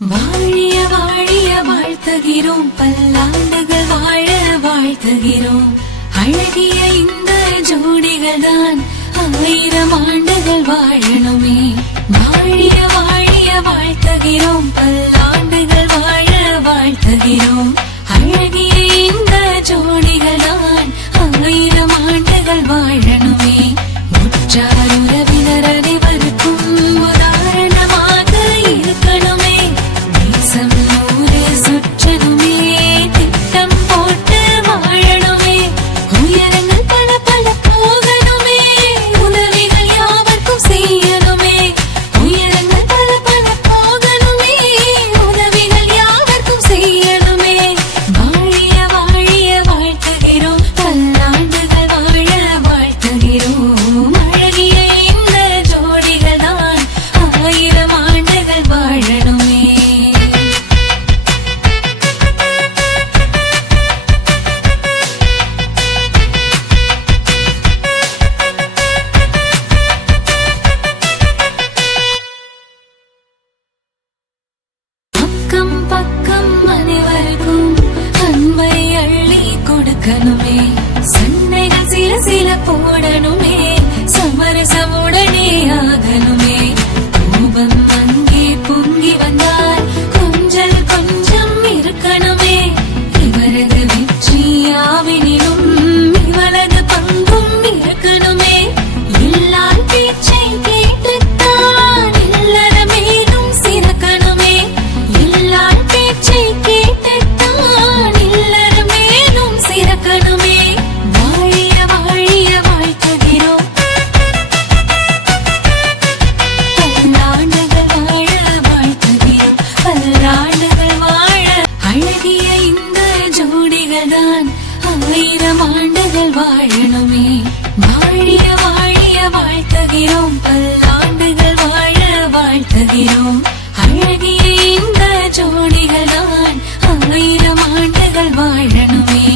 வாழிய வாழிய வாழ்த்துகிறோம், பல்லாண்டுகள் வாழ வாழ்த்துகிறோம். அழகிய இந்த ஜோடிகள் தான் 1000 ஆண்டுகள் வாழணுமே. வாழிய வாழிய வாழ்த்துகிறோம், பல்லாண்டுகள் வாழ வாழ்த்துகிறோம். அழகிய இந்த ஜோடிகள் தான் 1000 ஆண்டுகள் வாழணுமே. உற்றார் உறவினர் அனைவருக்கும் உதாரணமாக இருக்கணுமே. தேசம் ஊரே சுற்றணுமே, திட்டம் போட்டு வாழணுமே. உயரங்கள் பல பல போகணுமே, உதவிகள் யாவர்க்கும் செய்யணுமே. உயரங்கள் பல பல போகணுமே, உதவிகள் யாவர்க்கும் செய்யணுமே. வாழிய வாழிய வாழ்த்துகிறோம், பல்லாண்டுகள் வாழ வாழ்த்துகிறோம். அழகிய இந்த ஜோடிகள் தான் 1000 ஆண்டுகள் வாழணுமே. அக்கம் பக்கம் அனைவருக்கும் அன்பை அள்ளி கொடுக்கணுமே. சண்டைகள் சில சில போடணுமே, சமரசமுடனே ஆகணுமே. கோபம் அங்கே பொங்கி வந்தால் கொஞ்சல் கொஞ்சம் இருக்கணுமே. இவரது வெற்றியாவினிலும் இவளது பங்கும் இருக்கணுமே. இல்லால் பேச்சை கேட்டுத்தான் இல்லற மேலும் சிறக்கணுமே. இல்லால் பேச்சை கேட்டுத்தான் இல்லற மேலும் சிறக்கணுமே. வாழிய வாழிய வாழ்த்துகிறோம், பல்லாண்டுகள் வாழ வாழ்த்துகிறோம். பல்லாண்டுகள் வாழ அழகிய இந்த ஜோடிகள் தான் 1000 ஆண்டுகள் வாழணுமே. வாழிய வாழிய வாழ்த்துகிறோம், பல்லாண்டுகள் வாழ வாழ்த்துகிறோம். அழகிய இந்த ஜோடிகள் தான் 1000 ஆண்டுகள் வாழணுமே.